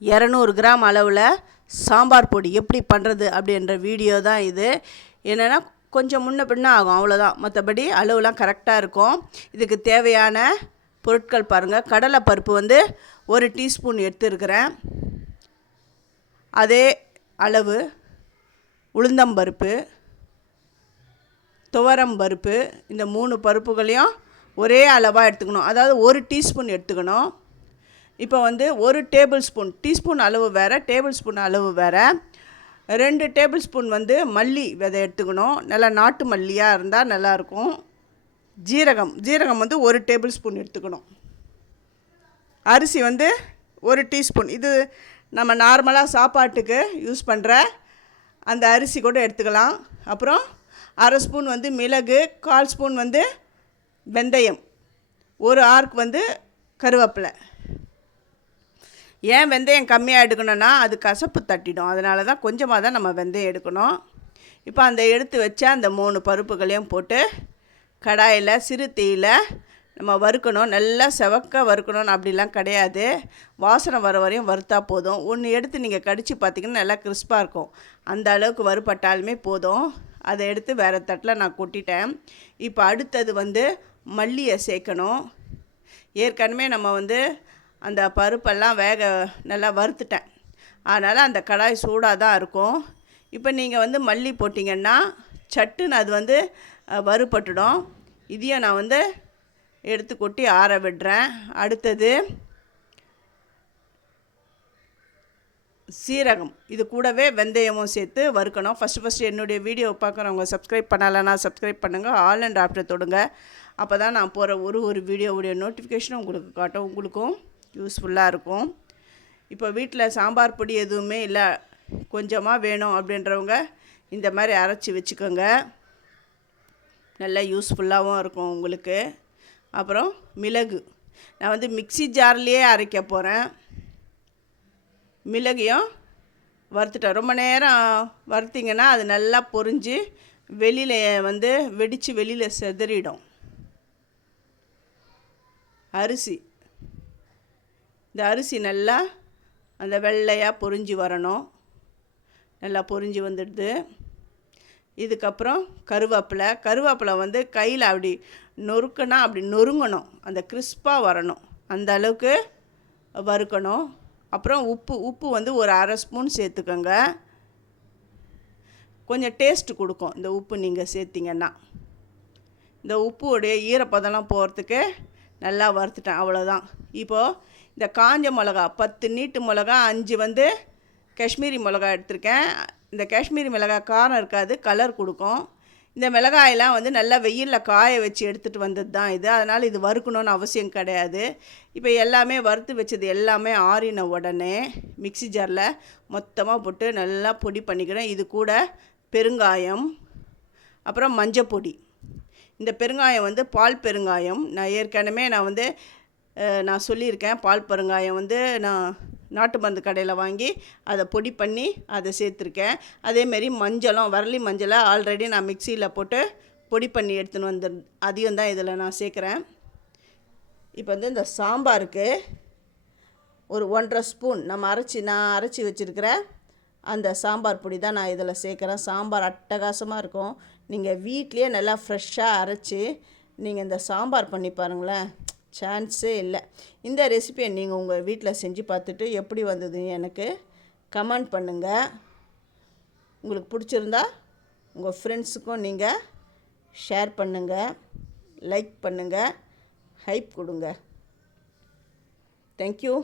200 gram அளவில் சாம்பார் பொடி எப்படி பண்ணுறது அப்படின்ற வீடியோ தான் இது. என்னென்னா கொஞ்சம் முன்ன பின்ன ஆகும், அவ்வளோதான். மற்றபடி அளவுலாம் கரெக்டாக இருக்கும். இதுக்கு தேவையான பொருட்கள் பாருங்கள். கடலைப்பருப்பு வந்து 1 டீஸ்பூன் எடுத்துருக்கிறேன். அதே அளவு உளுந்தம்பருப்பு, துவரம்பருப்பு, இந்த 3 பருப்புகளையும் ஒரே அளவாக எடுத்துக்கணும். அதாவது 1 டீஸ்பூன் எடுத்துக்கணும். இப்போ வந்து 1 டேபிள் ஸ்பூன், டீஸ்பூன் அளவு வேறு, டேபிள் ஸ்பூன் அளவு வேறு. 2 டேபிள் ஸ்பூன் வந்து மல்லி விதை எடுத்துக்கணும். நல்லா நாட்டு மல்லியாக இருந்தால் நல்லாயிருக்கும். ஜீரகம் வந்து 1 டேபிள் ஸ்பூன் எடுத்துக்கணும். அரிசி வந்து 1 டீஸ்பூன். இது நம்ம நார்மலாக சாப்பாட்டுக்கு யூஸ் பண்ணுற அந்த அரிசி கூட எடுத்துக்கலாம். அப்புறம் 1/2 ஸ்பூன் வந்து மிளகு, 1/4 ஸ்பூன் வந்து வெந்தயம், 1 ஆர்க் வந்து கருவேப்பிலை. ஏன் வெந்தயம் கம்மியாக எடுக்கணும்னா அது கசப்பு தட்டிடும். அதனால தான் கொஞ்சமாக தான் நம்ம வெந்தயம் எடுக்கணும். இப்போ அந்த எடுத்து வச்ச அந்த 3 பருப்புகளையும் போட்டு கடாயில் சிறு தீயில் நம்ம வறுக்கணும். நல்லா செவக்க வறுக்கணும்னு அப்படிலாம் கிடையாது. வாசனை வர வரையும் வறுத்தா போதும். ஒன்று எடுத்து நீங்கள் கடித்து பார்த்திங்கன்னா நல்லா கிறிஸ்பாக இருக்கும். அந்த அளவுக்கு வறுபட்டாலுமே போதும். அதை எடுத்து வேறு தட்டில் நான் கொட்டிட்டேன். இப்போ அடுத்தது வந்து மல்லியை சேர்க்கணும். ஏற்கனவே நம்ம வந்து அந்த பருப்பெல்லாம் நல்லா வறுத்துட்டேன். அதனால் அந்த கடாய் சூடாக தான் இருக்கும். இப்போ நீங்கள் வந்து மல்லி போட்டிங்கன்னா சட்டுன்னு அது வந்து வறுபட்டுடும். இதையும் நான் வந்து எடுத்து கொட்டி ஆற விடுறேன். அடுத்தது சீரகம், இது கூடவே வெந்தயமும் சேர்த்து வறுக்கணும். ஃபஸ்ட்டு என்னுடைய வீடியோ பார்க்குறவங்க சப்ஸ்கிரைப் பண்ணலைன்னா சப்ஸ்கிரைப் பண்ணுங்கள். ஆல் அண்ட் ஆஃப்டர் தொடுங்க. அப்போ தான் நான் போகிற ஒரு வீடியோவுடைய நோட்டிஃபிகேஷனும் உங்களுக்கு காட்டும். உங்களுக்கும் யூஸ்ஃபுல்லாக இருக்கும். இப்போ வீட்டில் சாம்பார் பொடி எதுவுமே இல்லை, கொஞ்சமாக வேணும் அப்படின்றவங்க இந்த மாதிரி அரைச்சி வச்சுக்கோங்க. நல்லா யூஸ்ஃபுல்லாகவும் இருக்கும் உங்களுக்கு. அப்புறம் மிளகு, நான் வந்து மிக்ஸி ஜார்லேயே அரைக்க போகிறேன். மிளகையும் வறுத்துட்டேன். ரொம்ப நேரம் வறுத்திங்கன்னா அது நல்லா பொரிஞ்சு வெளியில் வந்து வெடித்து வெளியில் செதறிடும். அரிசி, இந்த அரிசி நல்லா அந்த வெள்ளையாக பொரிஞ்சு வரணும். நல்லா பொரிஞ்சு வந்துடுது. இதுக்கப்புறம் கருவேப்பிலை வந்து கையில் அப்படி நொறுக்குனா அப்படி நொறுங்கணும். அந்த கிறிஸ்பாக வரணும். அந்த அளவுக்கு வறுக்கணும். அப்புறம் உப்பு வந்து 1/2 ஸ்பூன் சேர்த்துக்கோங்க. கொஞ்சம் டேஸ்ட் கொடுக்கும் இந்த உப்பு நீங்கள் சேர்த்திங்கன்னா. இந்த உப்புடைய ஈரப்பதம்லாம் போகிறதுக்கு நல்லா வறுத்துட்டேன். அவ்வளோதான். இப்போது இந்த காஞ்ச மிளகா 10 நீட்டு மிளகா, 5 வந்து காஷ்மீரி மிளகா எடுத்திருக்கேன். இந்த காஷ்மீரி மிளகாய் காரம் இருக்காது, கலர் கொடுக்கும். இந்த மிளகாயெல்லாம் வந்து நல்லா வெயிலில் காய வச்சு எடுத்துகிட்டு வந்தது தான் இது. அதனால் இது வறுக்கணுன்னு அவசியம் கிடையாது. இப்போ எல்லாமே வறுத்து வச்சது எல்லாமே ஆறின உடனே மிக்ஸி ஜாரில் மொத்தமாக போட்டு நல்லா பொடி பண்ணிக்கிறேன். இது கூட பெருங்காயம், அப்புறம் மஞ்சப்பொடி. இந்த பெருங்காயம் வந்து பால் பெருங்காயம். நான் வந்து சொல்லியிருக்கேன். பால் பெருங்காயம் வந்து நான் நாட்டு மருந்து கடையில் வாங்கி அதை பொடி பண்ணி அதை சேர்த்துருக்கேன். அதேமாரி மஞ்சளும், வரலி மஞ்சளை ஆல்ரெடி நான் மிக்சியில் போட்டு பொடி பண்ணி எடுத்துன்னு வந்து அதையும் தான் இதில் நான் சேர்க்குறேன். இப்போ வந்து இந்த சாம்பாருக்கு ஒரு 1.5 ஸ்பூன் நான் அரைச்சி வச்சுருக்கிற அந்த சாம்பார் பொடி தான் நான் இதில் சேர்க்குறேன். சாம்பார் அட்டகாசமாக இருக்கும். நீங்கள் வீட்லேயே நல்லா ஃப்ரெஷ்ஷாக அரைச்சி நீங்கள் இந்த சாம்பார் பண்ணி பாருங்களேன், சான்ஸே இல்லை. இந்த ரெசிபியை நீங்கள் உங்கள் வீட்டில் செஞ்சு பார்த்துட்டு எப்படி வந்ததுன்னு எனக்கு கமெண்ட் பண்ணுங்கள். உங்களுக்கு பிடிச்சிருந்தா உங்கள் ஃப்ரெண்ட்ஸுக்கும் நீங்கள் ஷேர் பண்ணுங்கள், லைக் பண்ணுங்கள், ஹைப் கொடுங்க. தேங்க்யூ.